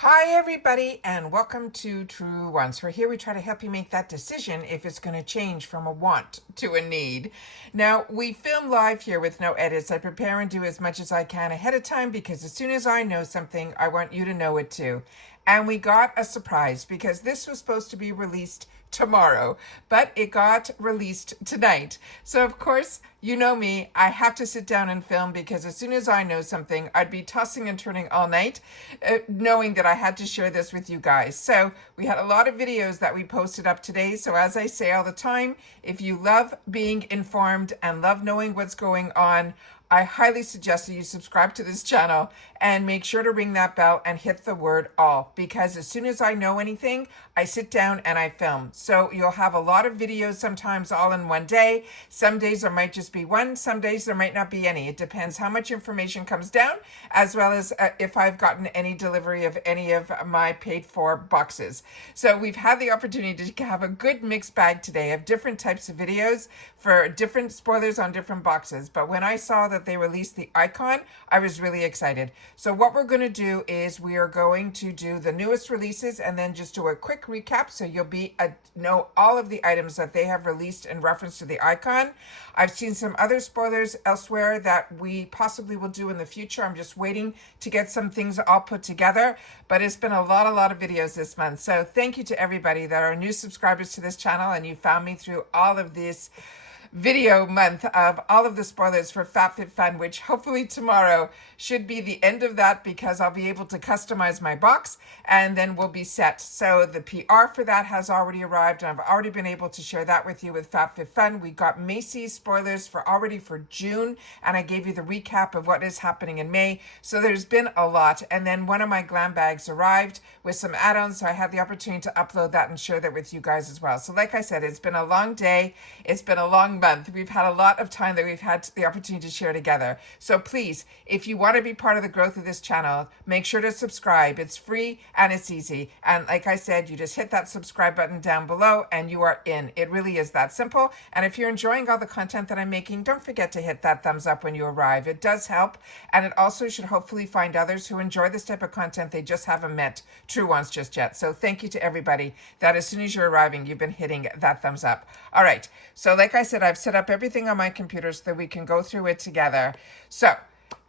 Hi everybody and welcome to Truewants. Where here we try to help you make that decision if it's going to change from a want to a need. Now we film live here with no edits. I prepare and do as much as I can ahead of time because as soon as I know something, I want you to know it too. And we got a surprise because this was supposed to be released tomorrow, but it got released tonight. So of course, you know me, I have to sit down and film because as soon as I know something, I'd be tossing and turning all night, knowing that I had to share this with you guys. So we had a lot of videos that we posted up today. So as I say all the time, if you love being informed and love knowing what's going on, I highly suggest that you subscribe to this channel and make sure to ring that bell and hit the word all, because as soon as I know anything, I sit down and I film. So you'll have a lot of videos sometimes all in one day. Some days there might just be one. Some days there might not be any. It depends how much information comes down, as well as if I've gotten any delivery of any of my paid for boxes. So we've had the opportunity to have a good mixed bag today of different types of videos for different spoilers on different boxes. But when I saw that they released the icon, I was really excited. So what we're going to do is we are going to do the newest releases and then just do a quick recap so you'll know all of the items that they have released in reference to the icon. I've seen some other spoilers elsewhere that we possibly will do in the future. I'm just waiting to get some things all put together, but it's been a lot of videos this month. So thank you to everybody that are new subscribers to this channel and you found me through all of this video month of all of the spoilers for FabFitFun, which hopefully tomorrow should be the end of that because I'll be able to customize my box and then we'll be set. So the PR for that has already arrived and I've already been able to share that with you with FabFitFun. We got Macy's spoilers already for June and I gave you the recap of what is happening in May. So there's been a lot. And then one of my glam bags arrived with some add-ons, so I had the opportunity to upload that and share that with you guys as well. So like I said, it's been a long day. It's been a long month. We've had a lot of time that we've had the opportunity to share together. So please, if you want to be part of the growth of this channel, make sure to subscribe. It's free and it's easy. And like I said, you just hit that subscribe button down below and you are in. It really is that simple. And if you're enjoying all the content that I'm making, don't forget to hit that thumbs up when you arrive. It does help. And it also should hopefully find others who enjoy this type of content. They just haven't met Truewants just yet. So thank you to everybody that as soon as you're arriving, you've been hitting that thumbs up. All right. So like I said, I've set up everything on my computer so that we can go through it together. So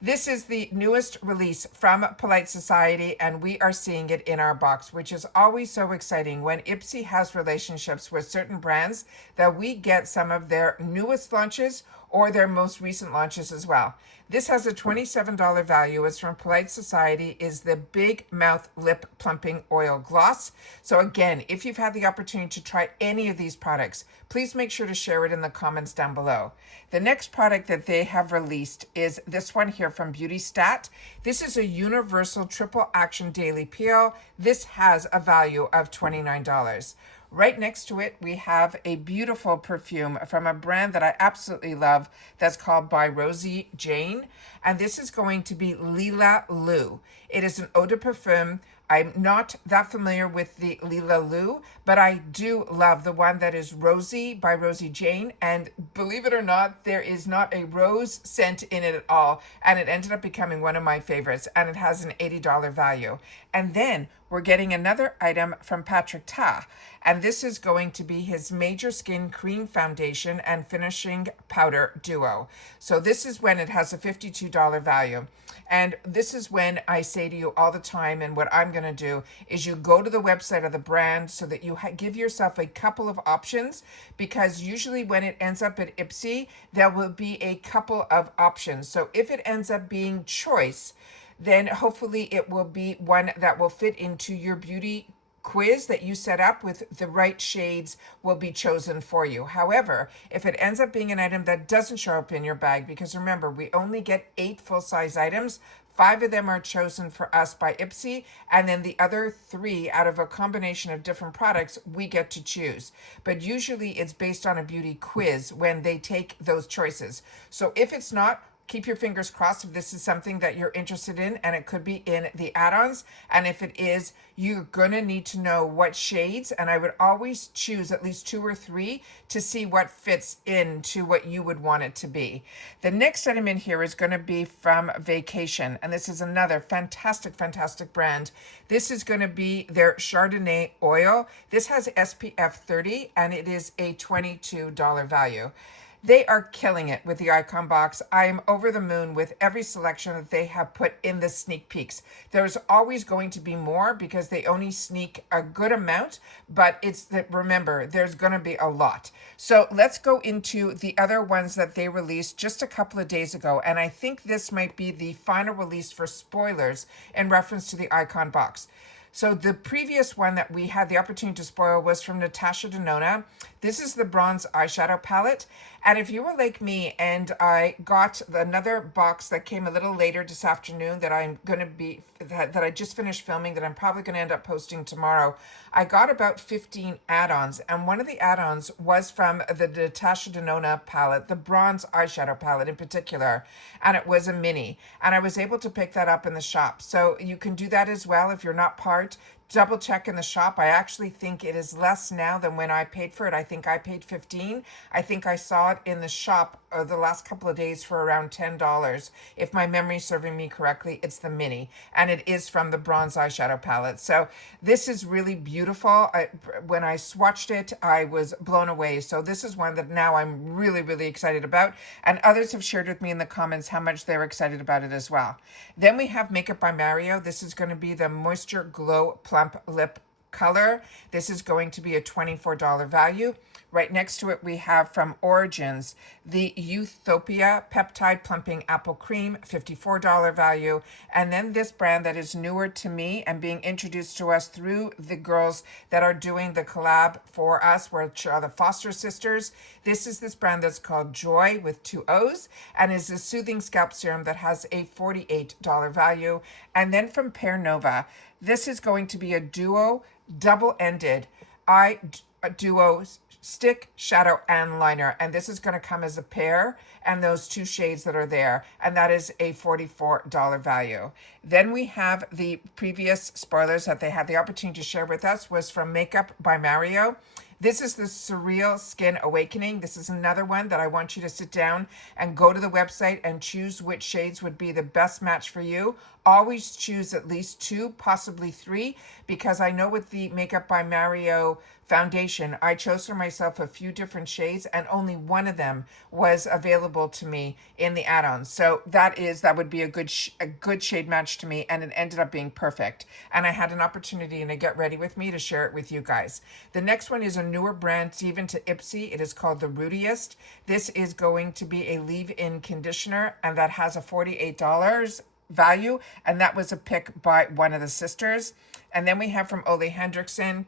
this is the newest release from Polite Society, and we are seeing it in our box, which is always so exciting when IPSY has relationships with certain brands that we get some of their newest launches or their most recent launches as well. This has a $27 value. It's from Polite Society, is the Big Mouth Lip Plumping Oil Gloss. So again, if you've had the opportunity to try any of these products, please make sure to share it in the comments down below. The next product that they have released is this one here from Beauty Stat. This is a universal triple action daily peel. This has a value of $29. Right next to it, we have a beautiful perfume from a brand that I absolutely love that's called by Rosie Jane. And this is going to be Lila Lou. It is an eau de parfum. I'm not that familiar with the Lila Lou, but I do love the one that is Rosie by Rosie Jane. And believe it or not, there is not a rose scent in it at all. And it ended up becoming one of my favorites. And it has an $80 value. And then we're getting another item from Patrick Ta. And this is going to be his Major Skin Cream Foundation and Finishing Powder Duo. So this is when it has a $52 value. And this is when I say to you all the time, and what I'm going to do is you go to the website of the brand so that you give yourself a couple of options, because usually when it ends up at IPSY, there will be a couple of options. So if it ends up being choice, then hopefully it will be one that will fit into your beauty quiz that you set up with the right shades will be chosen for you. However, if it ends up being an item that doesn't show up in your bag, because remember, we only get 8 full-size items, 5 of them are chosen for us by IPSY, and then the other 3 out of a combination of different products we get to choose. But usually it's based on a beauty quiz when they take those choices. So if it's not, keep your fingers crossed if this is something that you're interested in, and it could be in the add-ons. And if it is, you're going to need to know what shades, and I would always choose at least 2 or 3 to see what fits into what you would want it to be. The next item in here is going to be from Vacation, and this is another fantastic brand. This is going to be their Chardonnay oil. This has SPF 30, and it is a $22 value. They are killing it with the icon box. I am over the moon with every selection that they have put in the sneak peeks. There's always going to be more because they only sneak a good amount, but it's that, remember, there's going to be a lot. So let's go into the other ones that they released just a couple of days ago. And I think this might be the final release for spoilers in reference to the icon box. So the previous one that we had the opportunity to spoil was from Natasha Denona. This is the bronze eyeshadow palette. And if you were like me and I got another box that came a little later this afternoon that I'm going to be, that I just finished filming, that I'm probably going to end up posting tomorrow, I got about 15 add-ons. And one of the add-ons was from the Natasha Denona palette, the bronze eyeshadow palette in particular. And it was a mini. And I was able to pick that up in the shop. So you can do that as well if you're not part. Double check in the shop. I actually think it is less now than when I paid for it. I think I paid $15. I think I saw it in the shop the last couple of days for around $10. If my memory is serving me correctly, it's the mini, and it is from the bronze eyeshadow palette. So this is really beautiful. When I swatched it, I was blown away. So this is one that now I'm really excited about, and others have shared with me in the comments how much they're excited about it as well. Then we have Makeup by Mario. This is going to be the Moisture Glow Plump Lip color. This is going to be a $24 value. Right next to it, we have from Origins, the Youthopia Peptide Plumping Apple Cream, $54 value. And then this brand that is newer to me and being introduced to us through the girls that are doing the collab for us, which are the Foster sisters. This is this brand that's called Joy with 2 O's, and is a soothing scalp serum that has a $48 value. And then from Pear Nova, this is going to be a duo double-ended eye duo stick, shadow, and liner. And this is going to come as a pair, and those 2 shades that are there. And that is a $44 value. Then we have the previous spoilers that they had the opportunity to share with us was from Makeup by Mario. This is the Surreal Skin Awakening. This is another one that I want you to sit down and go to the website and choose which shades would be the best match for you. Always choose at least 2, possibly 3, because I know with the Makeup by Mario foundation, I chose for myself a few different shades, and only one of them was available to me in the add-ons. So that would be a good shade match to me, and it ended up being perfect. And I had an opportunity to get ready with me to share it with you guys. The next one is a newer brand, even to IPSY. It is called the Rootiest. This is going to be a leave-in conditioner, and that has a $48 value, and that was a pick by one of the sisters. And then we have from Ole Hendrickson.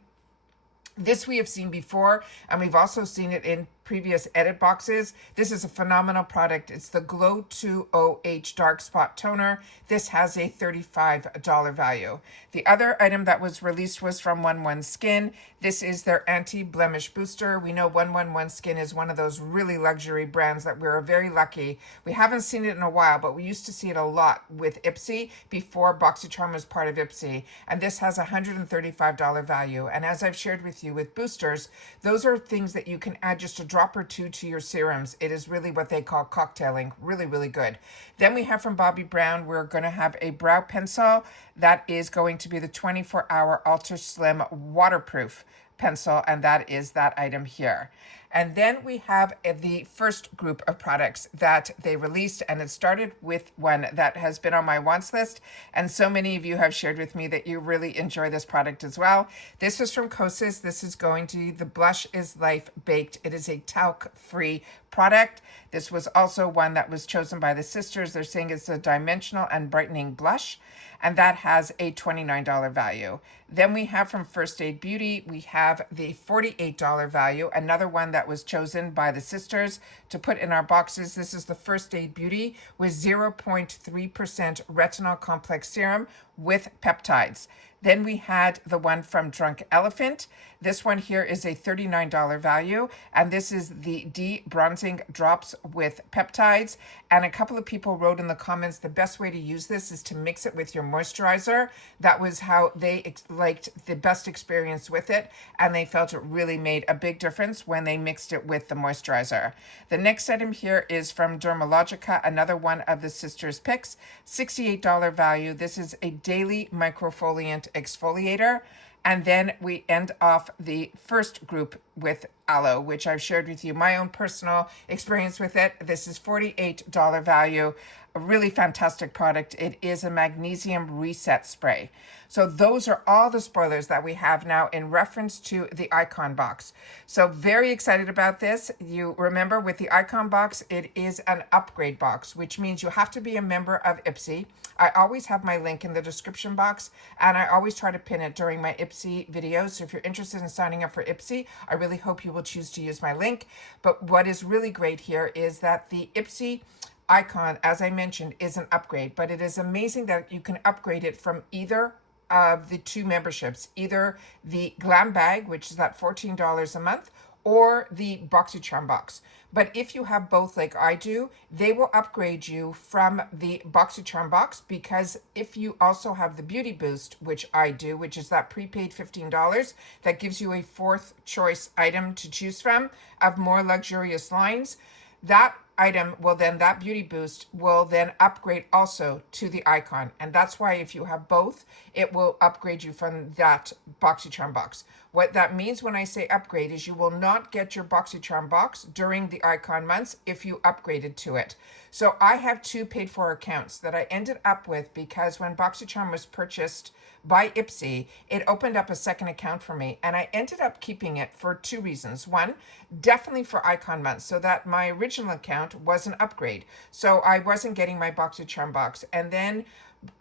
This we have seen before, and we've also seen it in previous edit boxes. This is a phenomenal product. It's the Glow 2OH Dark Spot Toner. This has a $35 value. The other item that was released was from 1-1 Skin. This is their anti-blemish booster. We know 1-1 Skin is one of those really luxury brands that we're very lucky. We haven't seen it in a while, but we used to see it a lot with IPSY before BoxyCharm was part of IPSY. And this has a $135 value. And as I've shared with you with boosters, those are things that you can add just a drop or 2 to your serums. It is really what they call cocktailing. Really good. Then we have from Bobbi Brown, we're going to have a brow pencil that is going to be the 24-hour Ultra Slim waterproof pencil, and that is that item here. And then we have the first group of products that they released, and it started with one that has been on my wants list, and so many of you have shared with me that you really enjoy this product as well. This is from Kosas. This is going to be the Blush is Life Baked. It is a talc-free product. This was also one that was chosen by the sisters. They're saying it's a dimensional and brightening blush, and that has a $29 value. Then we have from First Aid Beauty, we have the $48 value, another one that was chosen by the sisters to put in our boxes. This is the First Aid Beauty with 0.3% retinol complex serum, with peptides. Then we had the one from Drunk Elephant. This one here is a $39 value, and this is the de-bronzing drops with peptides. And a couple of people wrote in the comments the best way to use this is to mix it with your moisturizer. That was how they liked the best experience with it, and they felt it really made a big difference when they mixed it with the moisturizer. The next item here is from Dermalogica, another one of the sisters picks, $68 value. This is a daily microfoliant exfoliator. And then we end off the first group with aloe, which I've shared with you my own personal experience with it. This is $48 value, a really fantastic product. It is a magnesium reset spray. So those are all the spoilers that we have now in reference to the icon box. So very excited about this. You remember with the icon box, it is an upgrade box, which means you have to be a member of IPSY. I always have my link in the description box, and I always try to pin it during my IPSY videos. So if you're interested in signing up for IPSY, I really hope you will choose to use my link. But what is really great here is that the IPSY icon, as I mentioned, is an upgrade, but it is amazing that you can upgrade it from either of the two memberships, either the Glam Bag, which is at $14 a month, or the BoxyCharm box. But if you have both like I do, they will upgrade you from the BoxyCharm box, because if you also have the Beauty Boost, which I do, which is that prepaid $15, that gives you a fourth choice item to choose from of more luxurious lines, that item will then, that Beauty Boost will then upgrade also to the icon. And that's why if you have both, it will upgrade you from that BoxyCharm box. What that means when I say upgrade is you will not get your BoxyCharm box during the icon months if you upgraded to it. So I have two paid for accounts that I ended up with because when BoxyCharm was purchased by IPSY, it opened up a second account for me, and I ended up keeping it for two reasons. One, definitely for icon months, so that my original account was an upgrade, so I wasn't getting my BoxyCharm box. And then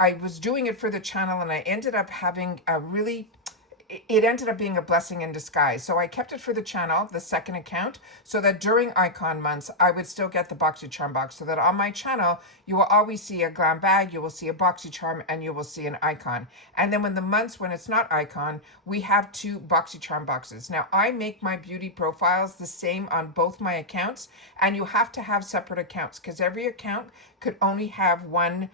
I was doing it for the channel, and I ended up having a really, it ended up being a blessing in disguise. So I kept it for the channel, the second account, so that during icon months, I would still get the BoxyCharm box, so that on my channel, you will always see a Glam Bag, you will see a BoxyCharm, and you will see an icon. And then when the months when it's not icon, we have two BoxyCharm boxes. Now, I make my beauty profiles the same on both my accounts, and you have to have separate accounts because every account could only have one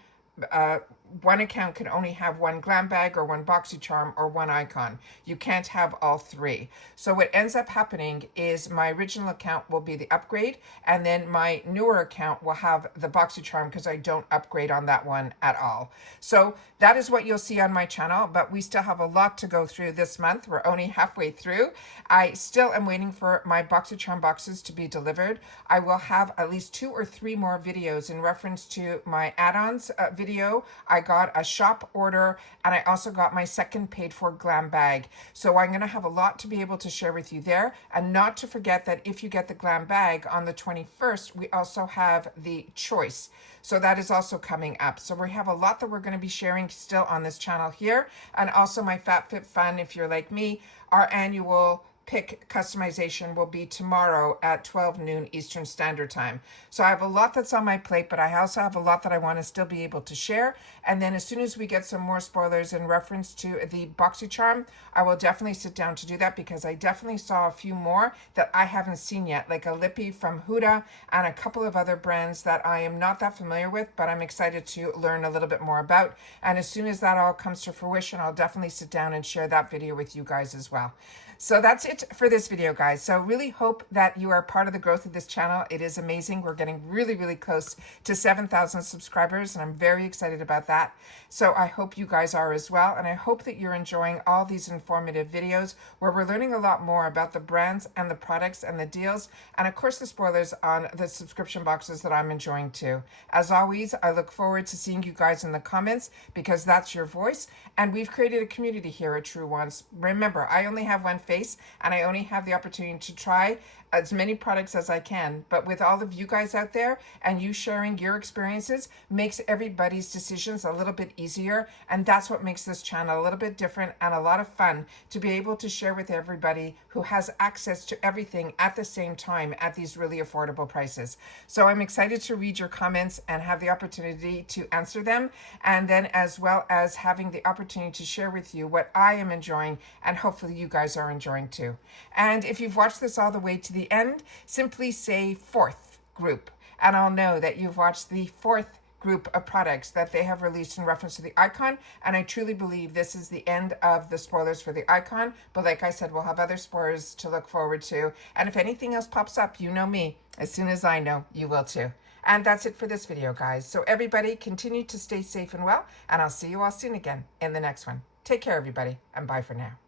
account can only have one Glam Bag or one BoxyCharm or one icon. You can't have all three. So what ends up happening is my original account will be the upgrade, and then my newer account will have the BoxyCharm because I don't upgrade on that one at all. So that is what you'll see on my channel, but we still have a lot to go through this month. We're only halfway through. I still am waiting for my BoxyCharm boxes to be delivered. I will have at least 2 or 3 more videos in reference to my add-ons video. I got a shop order, and I also got my second paid for Glam Bag. So I'm going to have a lot to be able to share with you there. And not to forget that if you get the Glam Bag on the 21st, we also have the choice. So that is also coming up. So we have a lot that we're going to be sharing still on this channel here. And also my FabFitFun, if you're like me, our annual pick customization will be tomorrow at 12 noon Eastern Standard Time. So I have a lot that's on my plate, but I also have a lot that I want to still be able to share. And then as soon as we get some more spoilers in reference to the BoxyCharm, I will definitely sit down to do that, because I definitely saw a few more that I haven't seen yet, like a lippy from Huda and a couple of other brands that I am not that familiar with, but I'm excited to learn a little bit more about. And as soon as that all comes to fruition, I'll definitely sit down and share that video with you guys as well. So that's it for this video, guys. So really hope that you are part of the growth of this channel. It is amazing. We're getting really, really close to 7,000 subscribers, and I'm very excited about that. So I hope you guys are as well, and I hope that you're enjoying all these informative videos where we're learning a lot more about the brands and the products and the deals, and of course the spoilers on the subscription boxes that I'm enjoying too. As always, I look forward to seeing you guys in the comments, because that's your voice, and we've created a community here at Truewants. Remember, I only have one face, and I only have the opportunity to try as many products as I can. But with all of you guys out there and you sharing your experiences makes everybody's decisions a little bit easier. And that's what makes this channel a little bit different and a lot of fun, to be able to share with everybody who has access to everything at the same time at these really affordable prices. So I'm excited to read your comments and have the opportunity to answer them. And then as well as having the opportunity to share with you what I am enjoying, and hopefully you guys are enjoying too. And if you've watched this all the way to the end, simply say fourth group, and I'll know that you've watched the fourth group of products that they have released in reference to the icon. And I truly believe this is the end of the spoilers for the icon, but like I said, we'll have other spoilers to look forward to. And if anything else pops up, you know me, as soon as I know, you will too. And that's it for this video, guys. So everybody continue to stay safe and well, and I'll see you all soon again in the next one. Take care, everybody, and bye for now.